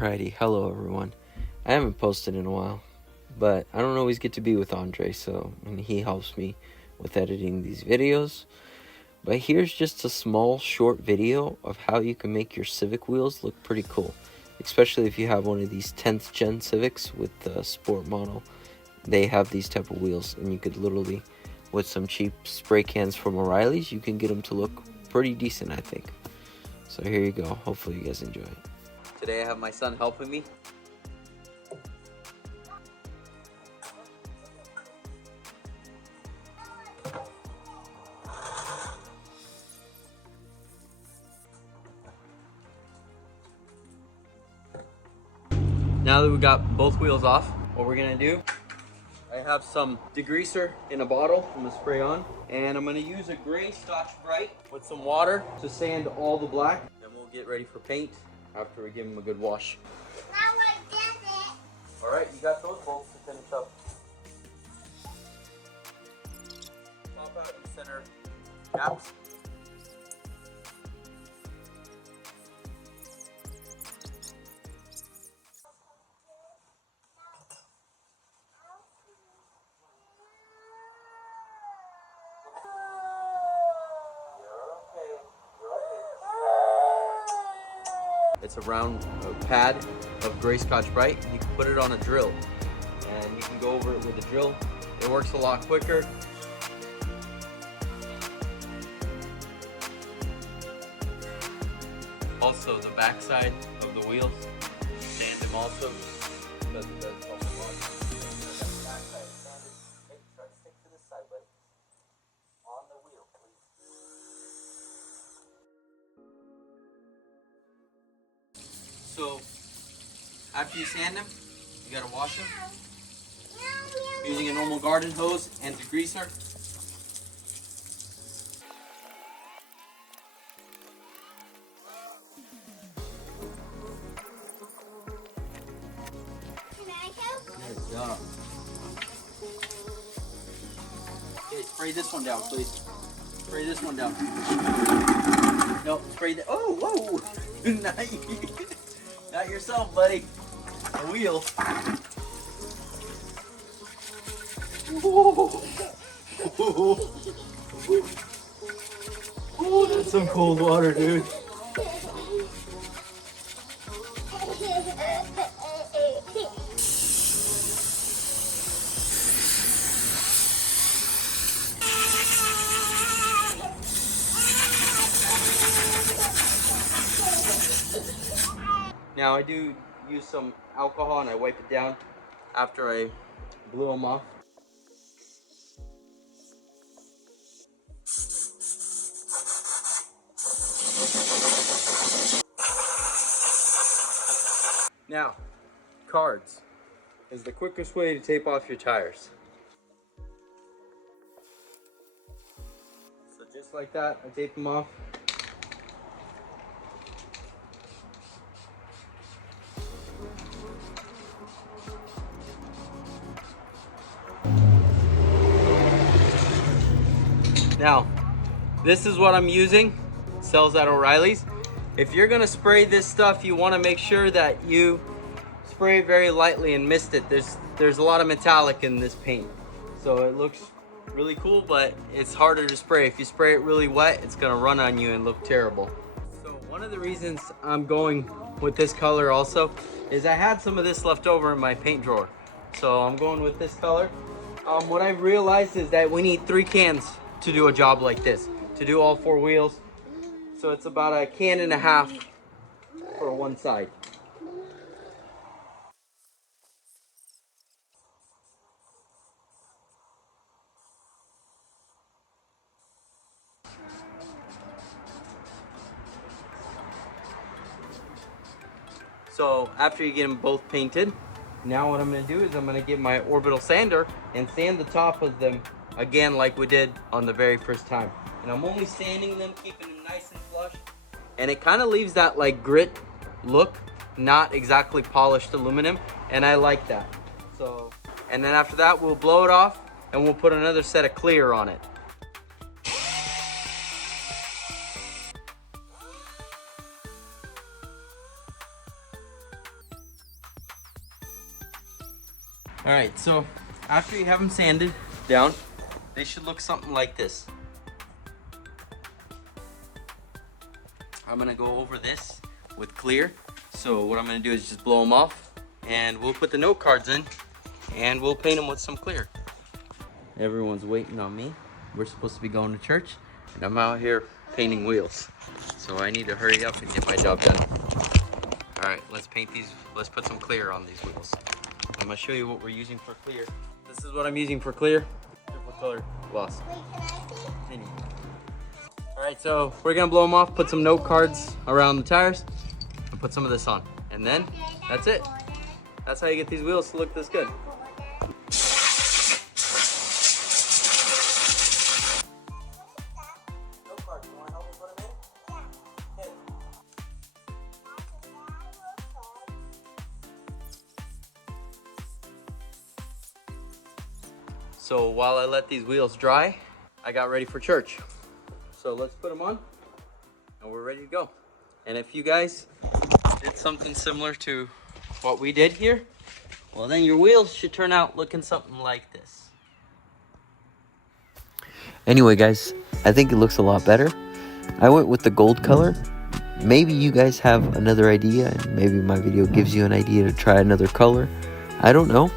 Alrighty, hello everyone. I haven't posted in a while, but I don't always get to be with Andre, and he helps me with editing these videos. But here's just a small short video of how you can make your Civic wheels look pretty cool, especially if you have one of these 10th gen Civics with the sport model. They have these type of wheels, and you could literally, with some cheap spray cans from O'Reilly's, you can get them to look pretty decent, I think. So here you go. Hopefully you guys enjoy it. Today I have my son helping me. Now that we got both wheels off, what we're gonna do, I have some degreaser in a bottle I'm gonna spray on, and I'm gonna use a gray Scotch-Brite with some water to sand all the black. Then we'll get ready for paint after we give them a good wash. Now I did it. All right, you got those bolts to finish up. Pop out the center caps. It's a round pad of gray Scotch-Brite, and you can put it on a drill, and you can go over it with a drill. It works a lot quicker. Also, the back side of the wheels, sand them also, because it does help a lot. Back side sanded. Hey, try to stick to this side, buddy. On the wheel, please. So, after you sand them, you gotta wash them using a normal garden hose and degreaser. Can I help? Good job. Okay, spray this one down, please. Spray this one down. No, spray that. Oh, whoa! Not yourself, buddy. A wheel. Whoa. Oh, that's some cold water, dude. Now I do use some alcohol and I wipe it down after I blew them off. Now, cards is the quickest way to tape off your tires. So just like that, I tape them off. Now, this is what I'm using. Sells at O'Reilly's. If you're gonna spray this stuff, you wanna make sure that you spray very lightly and mist it. There's a lot of metallic in this paint. So it looks really cool, but it's harder to spray. If you spray it really wet, it's gonna run on you and look terrible. So one of the reasons I'm going with this color also is I had some of this left over in my paint drawer. So I'm going with this color. What I've realized is that we need 3 cans to do a job like this, to do all 4 wheels. So it's about a can and a half for one side. So after you get them both painted, now what I'm gonna do is I'm gonna get my orbital sander and sand the top of them again like we did on the very first time. And I'm only sanding them, keeping them nice and flush. And it kind of leaves that like grit look, not exactly polished aluminum, and I like that. So, and then after that we'll blow it off and we'll put another set of clear on it. All right, so after you have them sanded down, they should look something like this. I'm gonna go over this with clear. So what I'm gonna do is just blow them off, and we'll put the note cards in, and we'll paint them with some clear. Everyone's waiting on me. We're supposed to be going to church, and I'm out here painting wheels. So I need to hurry up and get my job done. All right, let's paint these. Let's put some clear on these wheels. I'm gonna show you what we're using for clear. This is what I'm using for clear. Triple color gloss. Wait, can I see? All right, so we're gonna blow them off, put some note cards around the tires, and put some of this on. And then, that's it. That's how you get these wheels to look this good. Note cards, you wanna help me put them in? Okay. So while I let these wheels dry, I got ready for church. So let's put them on, and we're ready to go. And if you guys did something similar to what we did here, well then your wheels should turn out looking something like this. Anyway, guys, I think it looks a lot better. I went with the gold color. Maybe you guys have another idea, and maybe my video gives you an idea to try another color. I don't know.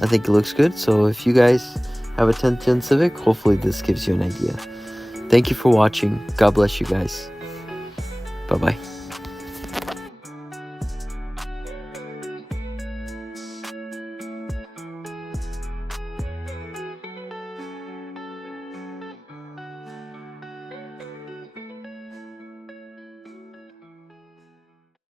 I think it looks good. So if you guys have a 1010 Civic, hopefully this gives you an idea. Thank you for watching. God bless you guys. Bye-bye.